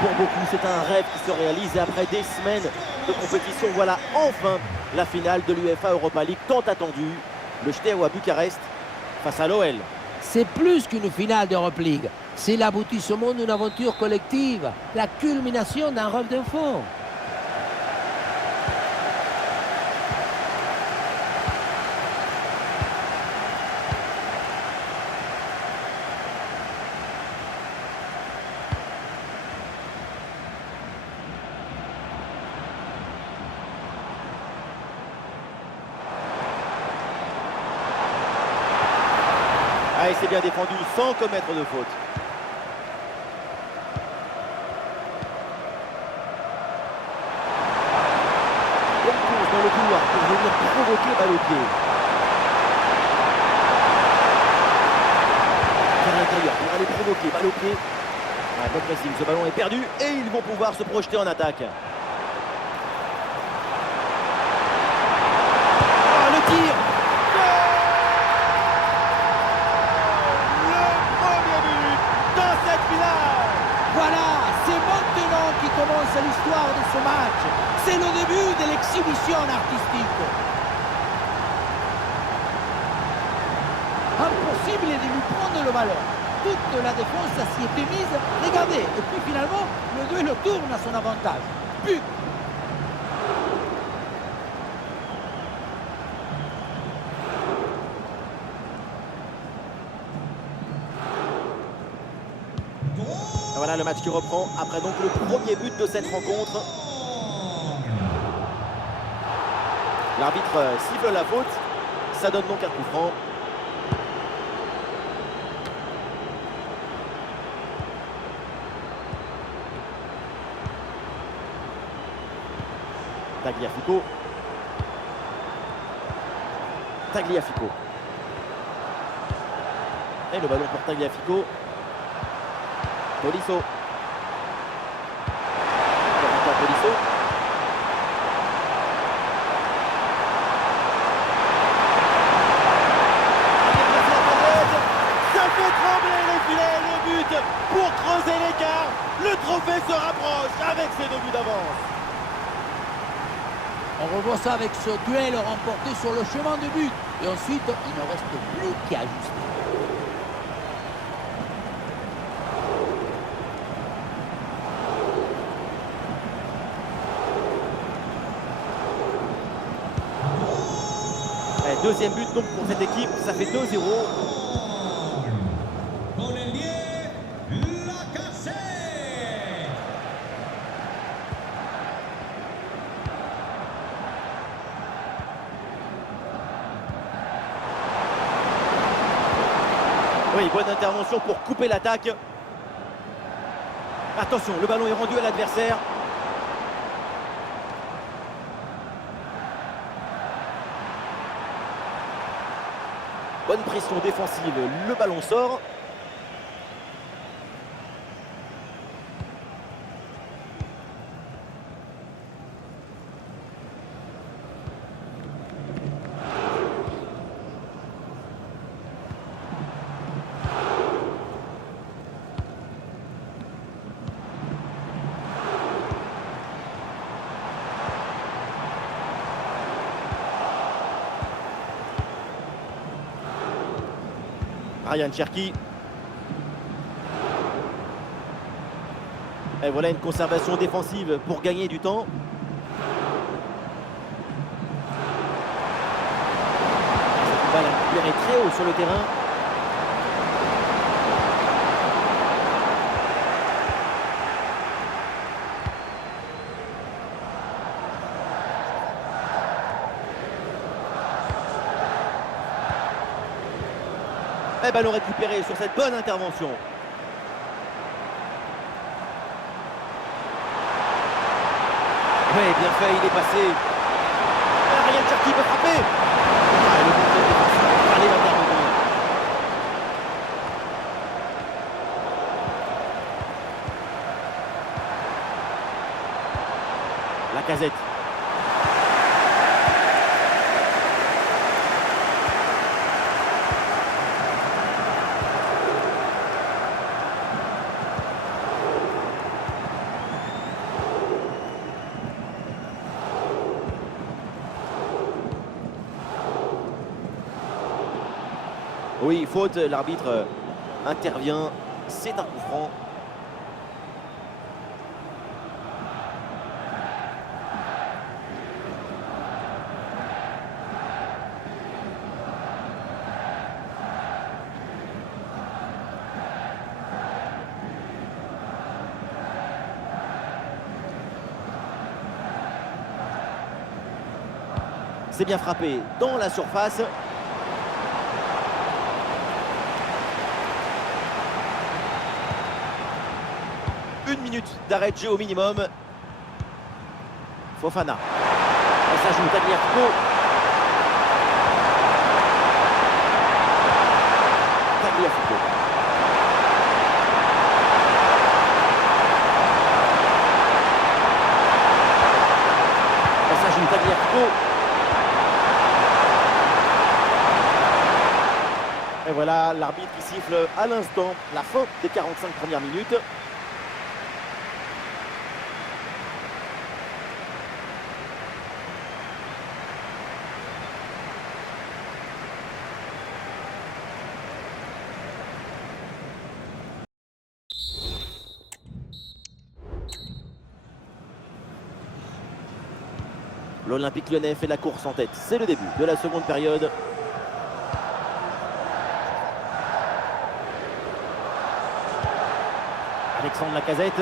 Pour beaucoup, c'est un rêve qui se réalise et après des semaines de compétition, voilà enfin la finale de l'UEFA Europa League tant attendue. Le Steaua Bucarest face à l'OL. C'est plus qu'une finale d'Europe League. C'est l'aboutissement d'une aventure collective, la culmination d'un rêve d'enfant. Ah, et c'est bien défendu sans commettre de faute. Bonne course dans le couloir pour venir provoquer balle au pied. Vers l'intérieur pour aller provoquer balle au pied. Ah, bon pressing, ce ballon est perdu et ils vont pouvoir se projeter en attaque. Ah, le tir! Voilà, c'est maintenant qui commence l'histoire de ce match. C'est le début de l'exhibition artistique. Impossible de lui prendre le ballon. Toute la défense s'y était mise. Regardez, et puis finalement, le duel tourne à son avantage. But! Voilà le match qui reprend après donc le premier but de cette rencontre. L'arbitre siffle la faute. Ça donne donc un coup franc. Tagliafico. Tagliafico. Et le ballon pour Tagliafico. Tolisso. Tolisso. Ça fait trembler les filets, le but pour creuser l'écart. Le trophée se rapproche avec ses 2 buts d'avance. On revoit ça avec ce duel remporté sur le chemin de but. Et ensuite, il ne reste plus qu'à ajuster. Deuxième but donc pour cette équipe, ça fait 2-0. Oui, bonne intervention pour couper l'attaque. Attention, le ballon est rendu à l'adversaire. Bonne pression défensive, le ballon sort. Ryan Cherki. Et voilà une conservation défensive pour gagner du temps. Cette balle récupérée très haut sur le terrain. Et ballon récupéré sur cette bonne intervention. Oui, bien fait, il est passé. Ryan Cherki peut frapper. Ah, le contrôle défensif, allez l'intervenir. Lacazette. Oui, faute, l'arbitre intervient, c'est un coup franc. C'est bien frappé dans la surface. Une minute d'arrêt de jeu au minimum. Fofana. Et ça joue Tagliafico. Tagliafico. Et ça joue Tagliafico. Et voilà l'arbitre qui siffle à l'instant la fin des 45 premières minutes. L'Olympique Lyonnais fait la course en tête. C'est le début de la seconde période. Alexandre Lacazette.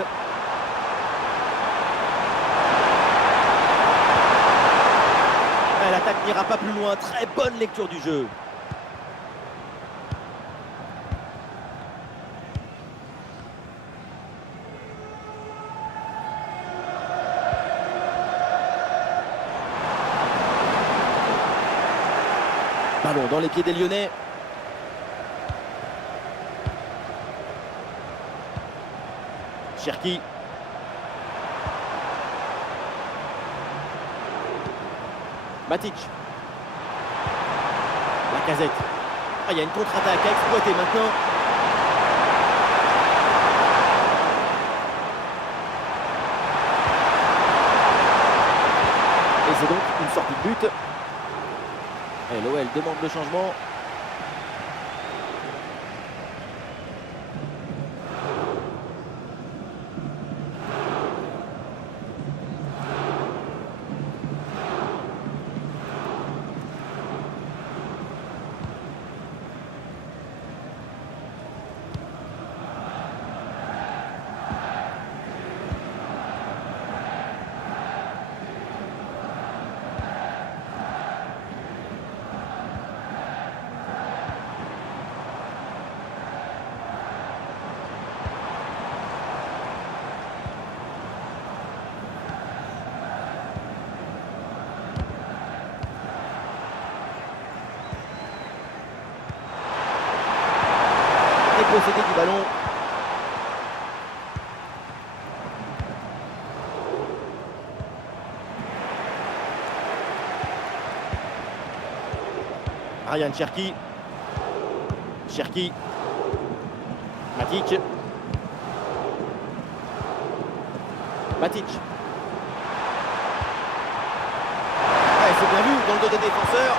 L'attaque n'ira pas plus loin. Très bonne lecture du jeu. Ballon dans les pieds des Lyonnais. Cherki. Matic. Lacazette. Ah, il y a une contre-attaque à exploiter maintenant. Et c'est donc une sortie de but. Et l'OL demande le changement. Possédé du ballon. Ryan Cherki. Cherki. Matic. Matic. Ouais, c'est bien vu dans le dos des défenseurs.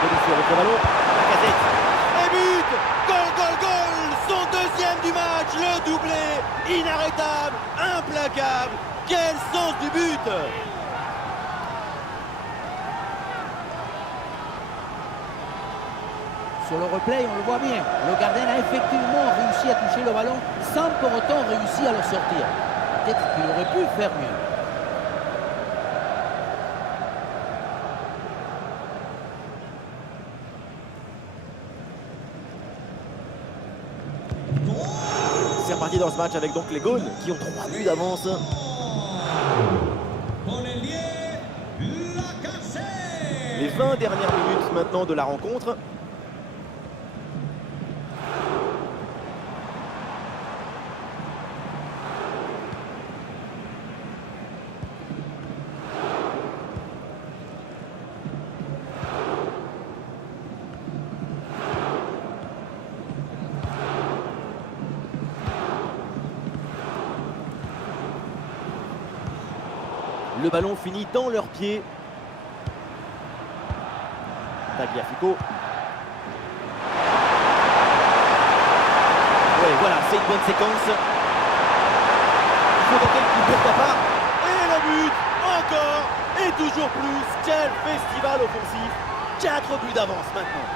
Delicieux avec le ballon. Lacazette. Et but! Goal, goal, goal! Son deuxième du match, le doublé, inarrêtable, implacable. Quel sens du but! Sur le replay, on le voit bien. Le gardien a effectivement réussi à toucher le ballon sans pour autant réussir à le sortir. Peut-être qu'il aurait pu faire mieux. C'est reparti dans ce match avec donc les Gaunes qui ont 3 buts d'avance. Les 20 dernières minutes maintenant de la rencontre. Le ballon finit dans leurs pieds. Tagliafico. Oui, voilà, c'est une bonne séquence. Il faut tenter le coup, pourquoi pas. Et le but, encore, et toujours plus. Quel festival offensif. 4 buts d'avance maintenant.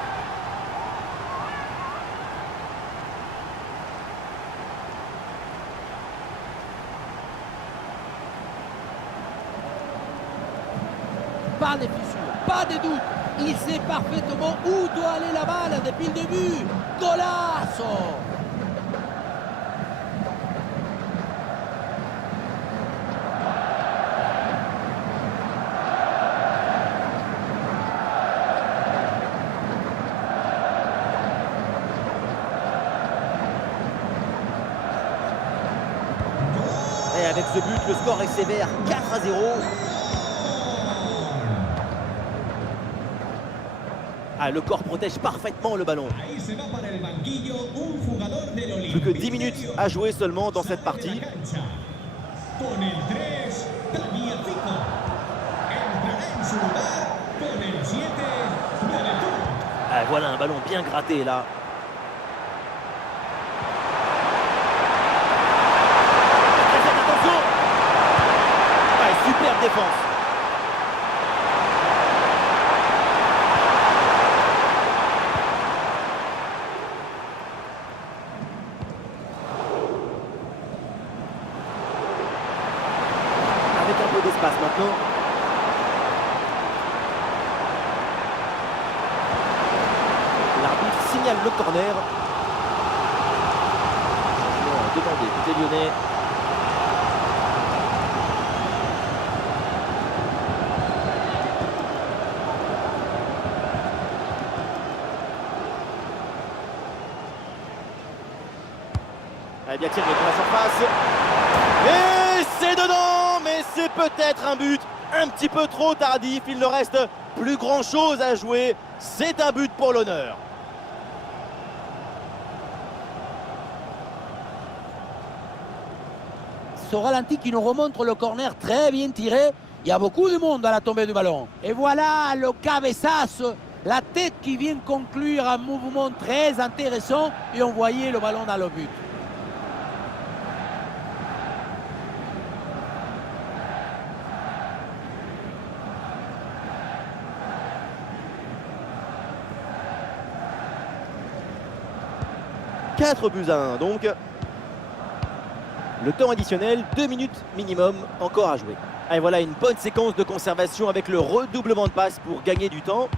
Pas de fissure, pas de doute. Il sait parfaitement où doit aller la balle depuis le début. Golazo! Et avec ce but, le score est sévère, 4-0. Ah, le corps protège parfaitement le ballon. Plus que 10 minutes à jouer seulement dans cette partie. Ah, voilà un ballon bien gratté là. Attention! Ah, superbe défense. Avec un peu d'espace maintenant. L'arbitre signale le corner. Changement demandé côté lyonnais. Allez, bien tiré pour la surface. Et c'est dedans, mais c'est peut-être un but un petit peu trop tardif. Il ne reste plus grand-chose à jouer. C'est un but pour l'honneur. Ce ralenti qui nous remontre le corner très bien tiré. Il y a beaucoup de monde à la tombée du ballon. Et voilà le cabeçazo, la tête qui vient conclure un mouvement très intéressant et on voyait le ballon dans le but. « 4 buts à 1 donc. Le temps additionnel, 2 minutes minimum encore à jouer. Et voilà une bonne séquence de conservation avec le redoublement de passes pour gagner du temps.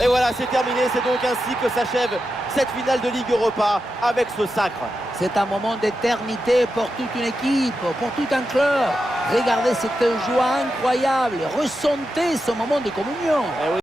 Et voilà, c'est terminé. C'est donc ainsi que s'achève cette finale de Ligue Europa avec ce sacre. C'est un moment d'éternité pour toute une équipe, pour tout un club. Regardez cette joie incroyable, ressentez ce moment de communion. Eh oui.